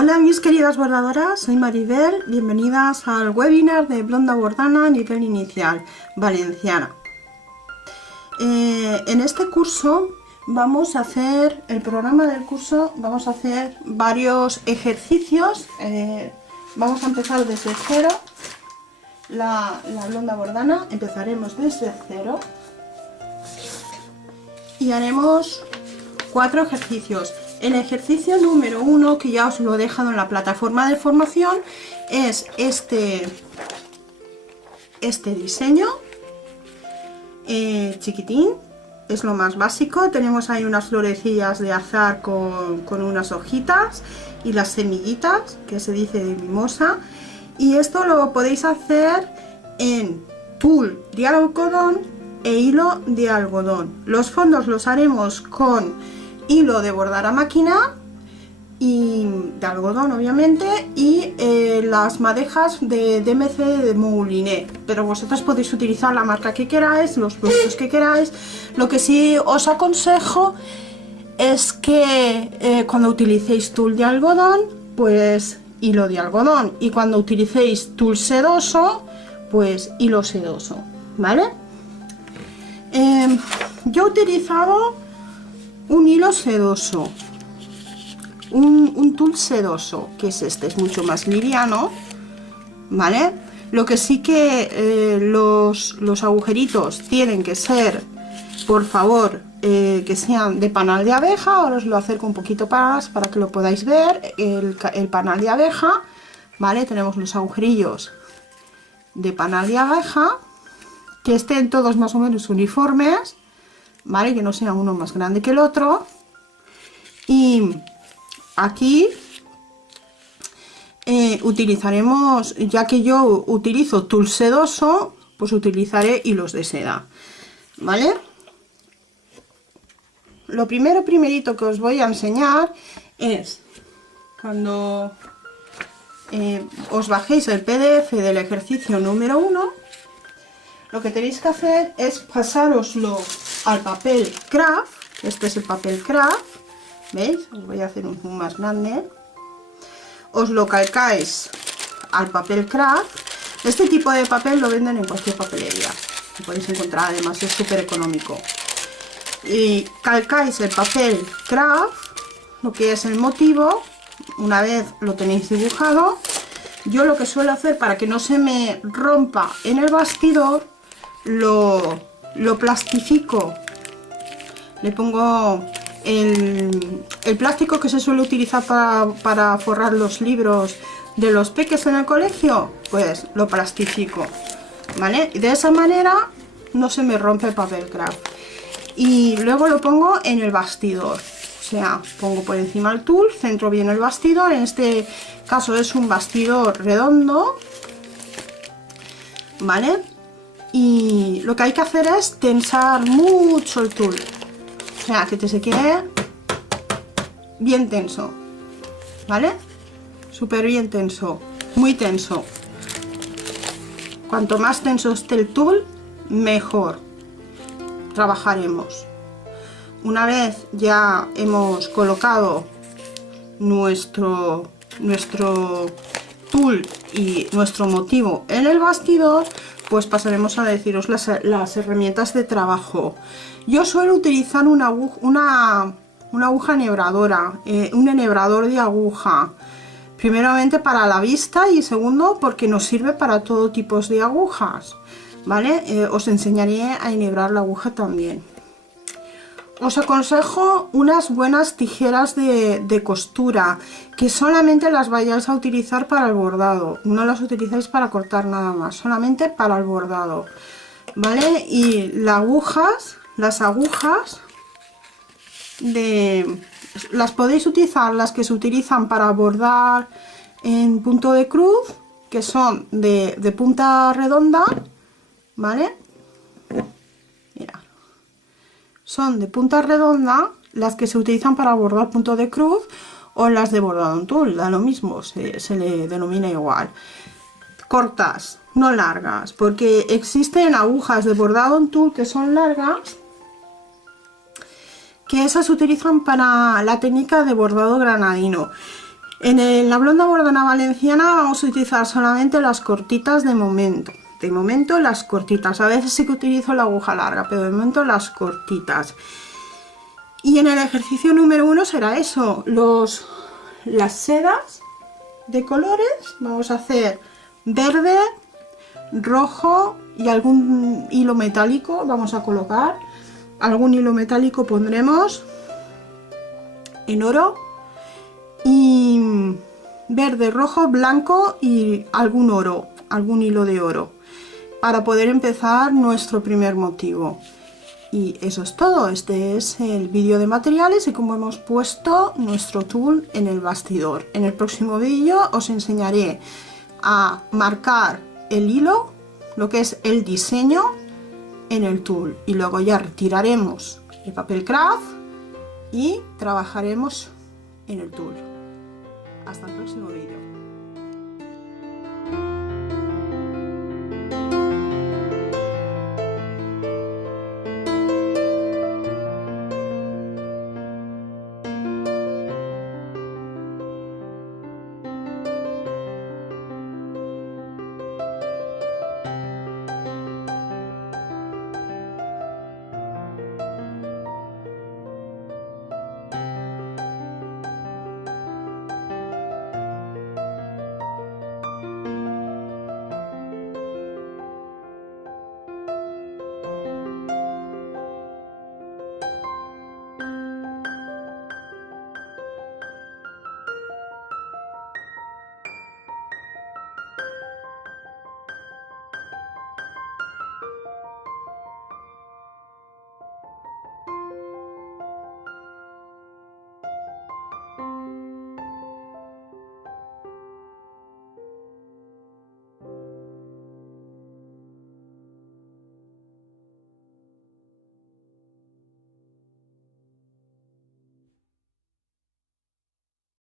Hola mis queridas bordadoras, soy Maribel, bienvenidas al webinar de Blonda Bordana nivel inicial, valenciana. En este curso vamos a hacer, el programa del curso, vamos a hacer varios ejercicios. Vamos a empezar desde cero, la Blonda Bordana, empezaremos desde cero y haremos 4 ejercicios. El ejercicio número 1, que ya os lo he dejado en la plataforma de formación, es este diseño chiquitín, es lo más básico. Tenemos ahí unas florecillas de azahar con unas hojitas y las semillitas, que se dice de mimosa, y esto lo podéis hacer en tul de algodón e hilo de algodón. Los fondos los haremos con hilo de bordar a máquina y de algodón obviamente, y las madejas de DMC de Moulinet, pero vosotros podéis utilizar la marca que queráis, los productos que queráis. Lo que sí os aconsejo es que cuando utilicéis tul de algodón, pues hilo de algodón, y cuando utilicéis tul sedoso, pues hilo sedoso, ¿vale? Yo he utilizado un hilo sedoso, un tul sedoso, que es este, es mucho más liviano, ¿vale? Lo que sí que los agujeritos tienen que ser, por favor, que sean de panal de abeja. Ahora os lo acerco un poquito más para que lo podáis ver, el panal de abeja, ¿vale? Tenemos los agujerillos de panal de abeja, que estén todos más o menos uniformes, ¿vale? Que no sea uno más grande que el otro. Y aquí utilizaremos, ya que yo utilizo tul sedoso, pues utilizaré hilos de seda, ¿vale? Lo primerito que os voy a enseñar es cuando os bajéis el PDF del ejercicio número 1, lo que tenéis que hacer es pasároslo al papel craft. Este es el papel craft, ¿veis? Os voy a hacer un zoom más grande. Os lo calcáis al papel craft. Este tipo de papel lo venden en cualquier papelería, lo podéis encontrar, además es súper económico. Y calcáis el papel craft, lo que es el motivo. Una vez lo tenéis dibujado, yo lo que suelo hacer para que no se me rompa en el bastidor, lo plastifico. Le pongo el plástico que se suele utilizar para forrar los libros de los peques en el colegio, pues lo plastifico, ¿vale? Y de esa manera no se me rompe el papel craft. Y luego lo pongo en el bastidor, o sea, pongo por encima el tul, centro bien el bastidor. En este caso es un bastidor redondo, ¿vale? Y lo que hay que hacer es tensar mucho el tul, o sea, que se quede bien tenso, ¿vale? Súper bien tenso, muy tenso. Cuanto más tenso esté el tul, mejor trabajaremos. Una vez ya hemos colocado nuestro tul y nuestro motivo en el bastidor, pues pasaremos a deciros las herramientas de trabajo. Yo suelo utilizar una aguja enhebradora, un enhebrador de aguja, primeramente para la vista y segundo porque nos sirve para todo tipo de agujas, ¿vale? Os enseñaré a enhebrar la aguja también. Os aconsejo unas buenas tijeras de costura, que solamente las vayáis a utilizar para el bordado, no las utilizáis para cortar nada más, solamente para el bordado, ¿vale? Y las agujas las podéis utilizar, las que se utilizan para bordar en punto de cruz, que son de punta redonda, ¿vale? Mirad. Son de punta redonda las que se utilizan para bordar punto de cruz, o las de bordado en tul, da lo mismo, se le denomina igual. Cortas, no largas, porque existen agujas de bordado en tul que son largas, que esas se utilizan para la técnica de bordado granadino. En la blonda bordona valenciana vamos a utilizar solamente las cortitas de momento. De momento las cortitas. A veces sí que utilizo la aguja larga, pero de momento las cortitas. Y en el ejercicio número 1 será eso, las sedas de colores. Vamos a hacer verde, rojo y algún hilo metálico. Vamos a colocar algún hilo metálico, pondremos en oro, y verde, rojo, blanco y algún oro, algún hilo de oro, para poder empezar nuestro primer motivo. Y eso es todo. Este es el vídeo de materiales y cómo hemos puesto nuestro tul en el bastidor. En el próximo vídeo os enseñaré a marcar el hilo, lo que es el diseño en el tul, y luego ya retiraremos el papel craft y trabajaremos en el tul. Hasta el próximo vídeo.